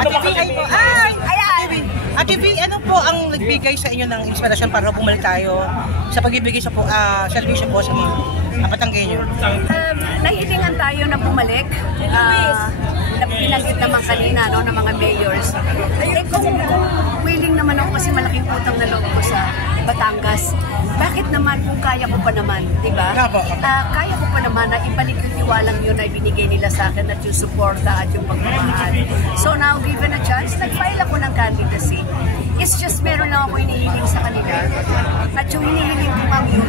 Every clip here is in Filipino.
Ate V, ay po. Ate V, ano po ang nagbigay sa inyo ng inspirasyon para bumalik tayo sa pagbibigay sa servisyo po sa mga Batanggenyo? Nahilingan tayo na bumalik. Pinanggit naman kanina ng mga mayors. Kung willing naman ako kasi malaking utang na loob ko sa Batangas, bakit naman kung kaya ko pa naman, di ba? Kaya ko pa naman na ibalik yung tiwalang yun na ibinigay nila sa akin at yung suporta at yung pagmamahal. So now, given a chance, nag-file ako ng candidacy. It's just meron lang ako hinihiling sa kanila. At yung hinihiling ko nga yun,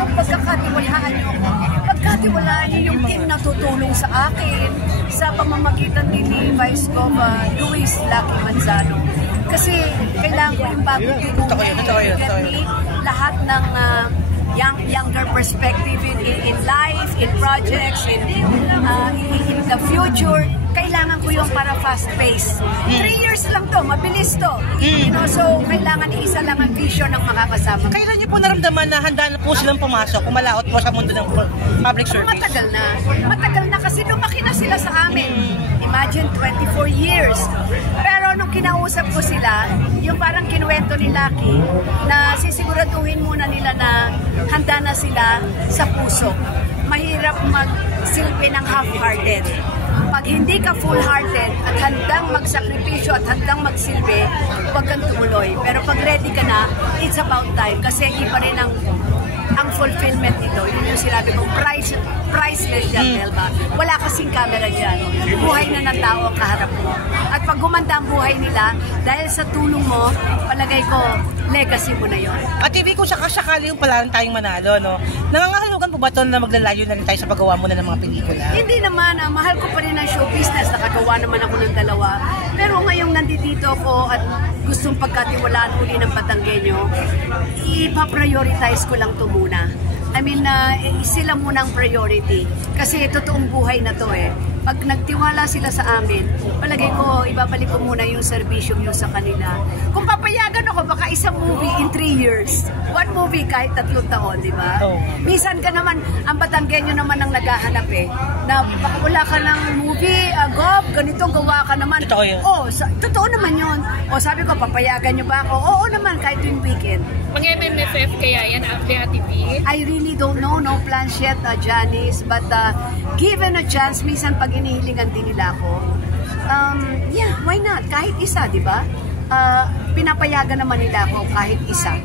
kung pagkakatiwalaan nyo ako, pagkatiwalaan nyo yung team na tutulong sa akin sa pamamagitan ni Vice Gov. Luis Lucky Manzano. Kasi kailangan ko yung bagong tuloy. Lahat ng younger perspective in life, in projects, in the future. Kailangan ko yung para fast pace. 3 years lang to, mabilis to. You know, so kailangan isa lang ang vision ng makakasama. Kailan niyo po naramdaman na handa na po silang pumasok, kumalaot po sa mundo ng public service? Matagal na. Matagal na kasi lumaki na sila sa amin. Imagine, 24 years. Pero nung kinausap ko sila, yung parang kinuwento ni Lucky, na sisiguraduhin muna nila na handa na sila sa puso. Mahirap magsilbi ng half-hearted. Pag hindi ka full-hearted at handang magsakripisyo at handang magsilbi, huwag kang tumuloy. Pero pag ready ka na, it's about time. Kasi iba rin ang fulfillment nito. Yun yung sinabi kong priceless dyan, Melba. Wala kasing camera dyan. Buhay na ng tao ang kaharap mo. At pag gumanda ang buhay nila, dahil sa tulong mo, palagay ko, legacy mo na yun. At TV, kung sakali yung pala tayong manalo, no? Nangangahulugan po ba ito na maglalayo na rin tayo sa paggawa muna ng mga pelikula? Hindi naman. Mahal ko pa rin ang show business. Nakagawa naman ako ng 2. Pero ngayong nandito ako at gustong pagkatiwalaan uli ng Batanggenyo, ipaprioritize ko lang ito muna. I mean, sila muna ang priority. Kasi totoong buhay na to eh. Pag nagtiwala sila sa amin, palagay ko, ibabalik ko muna yung servisyo nyo sa kanila. Kung papayagan ako, baka isang movie in 3 years. 1 movie kahit 3 taon, di ba? Oh. Minsan ka naman, ang Batanggenyo naman ang naghahanap eh. Na baka wala ka ng movie, Gov, ganito gawa ka naman. Totoo yun. Oh, totoo naman yun. O sabi ko, papayagan nyo ba ako? Oo naman, kahit yung weekend. Mag-MMFF kaya yan after Ate V? I really don't know. No plans yet, Janice. But given a chance, minsan pag inihilingan din nila ako, yeah, why not? Kahit isa, di ba? Pinapayagan naman nila ako kahit isa.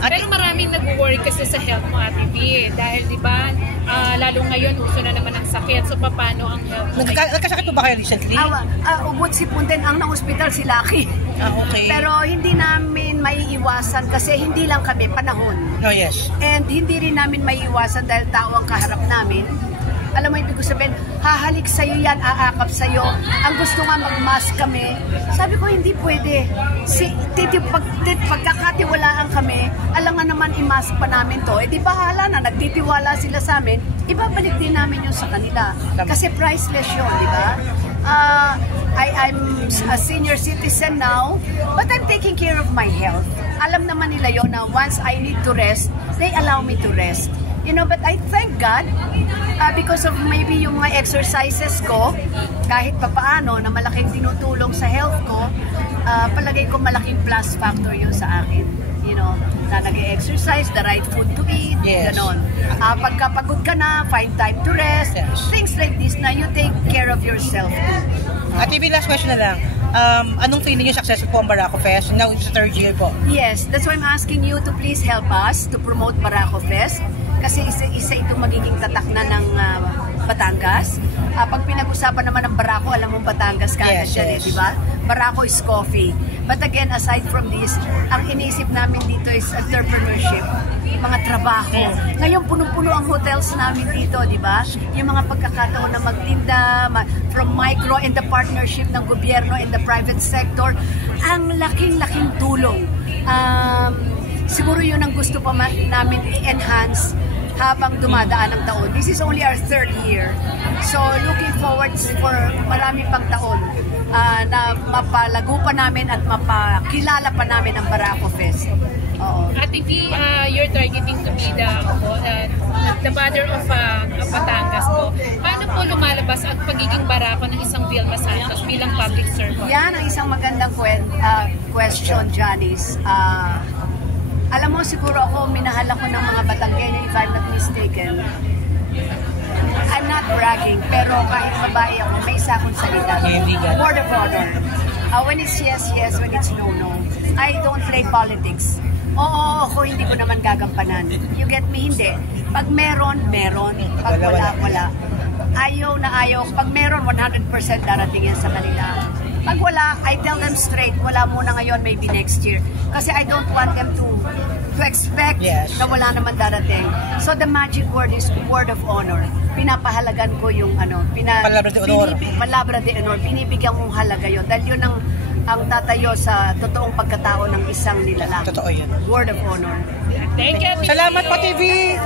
Pero maraming nag-worry kasi sa health mo, Ate V. Dahil di ba, lalo ngayon, uso na naman ang sakit. So, paano ang health mo? Nagkasakit po ba kayo recently? Ubod si Punten, ang na-hospital si Lucky. Okay. Pero hindi namin maiiwasan kasi hindi lang kami panahon. Oh, yes. And hindi rin namin maiiwasan dahil tao ang kaharap namin. Alam mo, ibig ko sabihin, hahalik sa'yo yan, aakap sa'yo. Ang gusto nga mag-mask kami. Sabi ko, hindi pwede. Pagkakatiwalaan kami, alam nga naman i-mask pa namin to. Eh di bahala na, nagtitiwala sila sa amin, ibabalik din namin yun sa kanila. Kasi priceless yun, di ba? I'm a senior citizen now, but I'm taking care of my health. Alam naman nila yun na once I need to rest, they allow me to rest. You know, but I thank God because of maybe yung mga exercises ko, kahit papaano na malaking tinutulong sa health ko, palagay ko malaking plus factor yun sa akin. You know, na nag-exercise, the right food to eat, ganon. Pagkapagod ka na, find time to rest, things like this na you take care of yourself too. At TV, last question na lang. Anong feeling yung successful po ang Barako Fest? Now it's the 3rd year po. Yes, that's why I'm asking you to please help us to promote Barako Fest. Kasi isa itong magiging tatak na ng Batangas. Pag pinag-usapan naman ng Barako, alam mo Batangas kagad yan, di ba? Barako is coffee. But again, aside from this, ang inisip namin dito is entrepreneurship, mga trabaho. Ngayon, punong-puno ang hotels namin dito, di ba? Yung mga pagkakataon na magtinda, from micro and the partnership ng gobyerno and the private sector, ang laking-laking tulong. Siguro yun ang gusto pa namin i-enhance habang dumadaan ang taon. This is only our 3rd year. So, looking forward for marami pang taon na mapalago pa namin at mapakilala pa namin ang Barako Fest. Ate V, you're targeting to be the mother of Batangas po. Paano po lumalabas ang pagiging Barako ng isang Vilma Santos bilang public servant? Yan ang isang magandang question, Janice. Alam mo, siguro ako, minahal ako ng mga Batanggenya, if I'm not mistaken. I'm not bragging, pero kahit babae ako, may isa akong salita. Word of honor. When it's yes, yes. When it's no, no. I don't play politics. Oo, ako hindi ko naman gagampanan. You get me? Hindi. Pag meron, meron. Pag wala, wala. Ayaw na ayaw. Pag meron, 100% darating yan sa kanila. Pag wala, I tell them straight, wala muna ngayon, maybe next year. Kasi I don't want them to expect na wala naman darating. So the magic word is word of honor. Pinapahalagan ko yung palabra de honor. Binibigyan kong halaga yun. Dahil yun ang tatayo sa totoong pagkatao ng isang nilalang. Totoo yan. Word of honor. Thank you. Salamat po, TV!